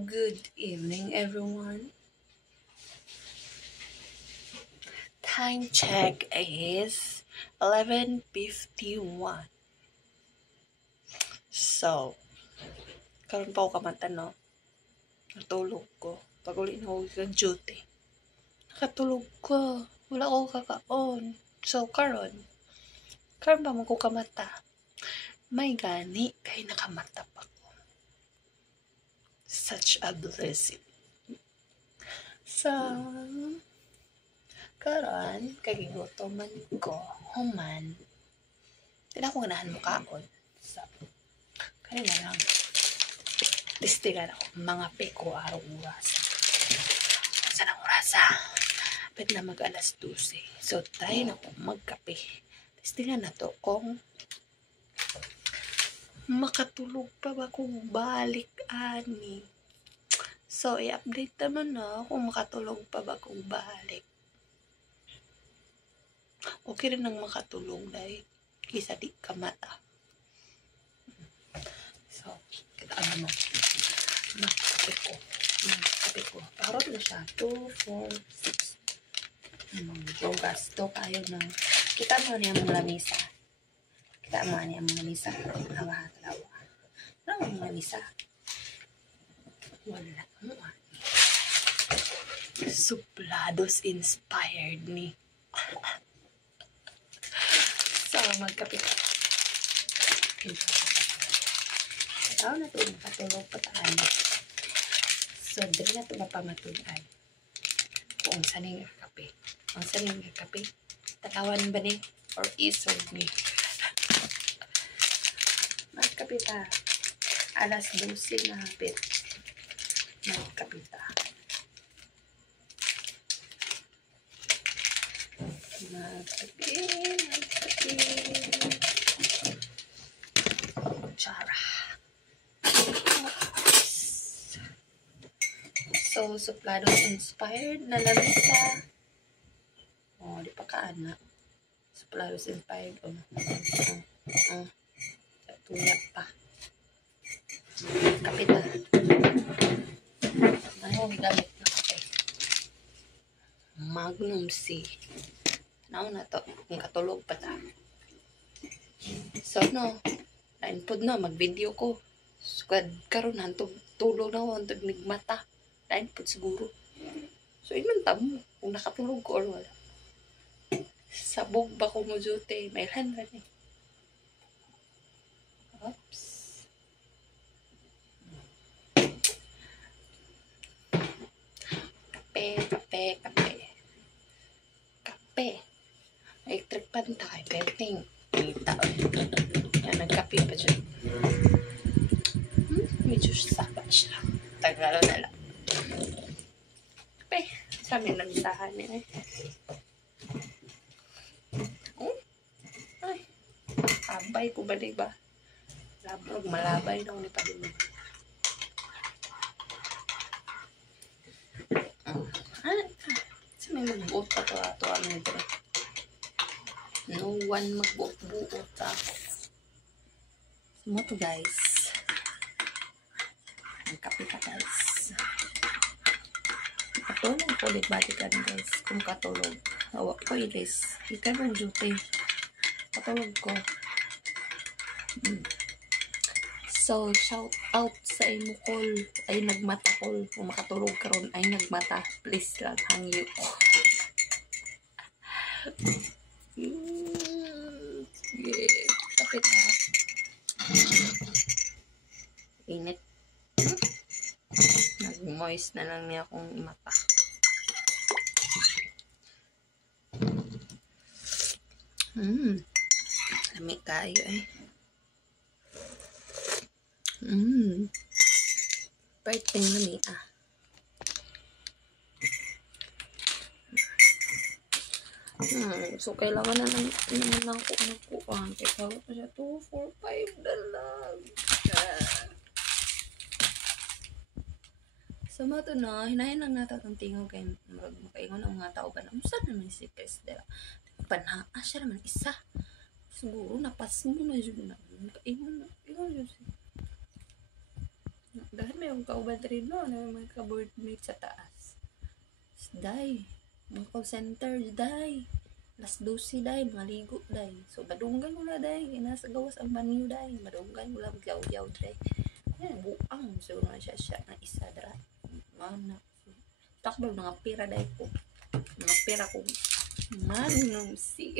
Good evening, everyone. Time check is 11:51. So, karon pa ako kamanta, no? Natulog ko. Pag uli na ako sa duty. Nakatulog ko. Wala ako kakaon. So, karon pa mo ko kamata. May gani kay nakamata pa ko. Such a blessing. So, karon kagigutoman ko human. Tina ko ganahan mo kaon. So, kanina lang. Listigan ako mga peko araw oras. Saan ang orasa? Pwede na mag-alas 12. So, tayo na ako magkape. Listigan na to kung makatulog pa ba kung balik ani. So, i-update naman na kung makatulog pa ba kung balik. Okay rin nang makatulog dahil kisa di ka mata. So, kita ano mo. Magkape ko. Parot na siya. 2, 4, 6. Bugas. Ito kayo na. Kita mo niya mga lamisa. Ano ang mga lamisa? Wala mo. Suplados inspired ni. So, magkape ko. Ikaw na ito, makatulog pa tayo. So, dali na ito mapamatunan. Kung saan yung kape. Ang saan yung kape? Takawan ba ni? Or isog ni? Magkape ta. Alas 12 na hapit. Magkape ta. Magkape. Chara. So, Suplados inspired na lamisa. Oh, di pa kaana. Suplados inspired. Tuyak pa. Kapita. Ano ang gamit na kape? Magnum C. Ano na to? Kung katulog pa ta. So, no. Nainpod na. Mag-video ko. Sukad karon hantog tulog na ako. Hantog migmata. Nainpod siguro. So, iman tamo. Kung nakatulog ko or wala. Sabog ba ko mo jute? May landan eh. Oops. Kape. Electric pan tayo. Pwedeng. Yan, nagkape pa dyan. Medyo sabat siya. Tagalo na lang. Kape. Sabi lang sahan niya eh. Ay. Abay ko ba diba? Labrog, malabay na ulit pa din. May magbuot pa to ato ano ito. No one magbuot ako. So mo to guys. Magkape ka guys. Katulog ko ulit batikan guys. Kung katulog. Hawak ko guys. Ika ng duty. Katulog ko. So, shout out sa imo call ay nagmata call. Kung makatulog ka ron ay nagmata. Please lang, hangyo ko. Yeah. Kapit na. Init. Nag-moist na lang niya akong mata. Lamig kayo eh. Birthday na ni So, kailangan na naman ako nagkuhan. Kaya tawag ko siya, 2, 4, 5 na lang. So, mato na, hinahin lang natin ang tingaw kay makaingon ang mga tao ba na, saan naman si Chris? Panhaa siya naman isa. Siguro, napas mo na yun na. Makaingon na. Ikaw yun siya. Dahil may yung kauban rin no, na mga ka-boardmate sa taas. Day, mga call center, day. Alas 12, day, mga ligo, day. So, madunggan mo na, day. Nasa gawas ang banyo, day. Madunggan mo lang, yaw-yaw, day. Yan, buang. So, na siya na isa, dra. Mana. Takbo, mga pira, day ko. Mga pira ko. Manong si.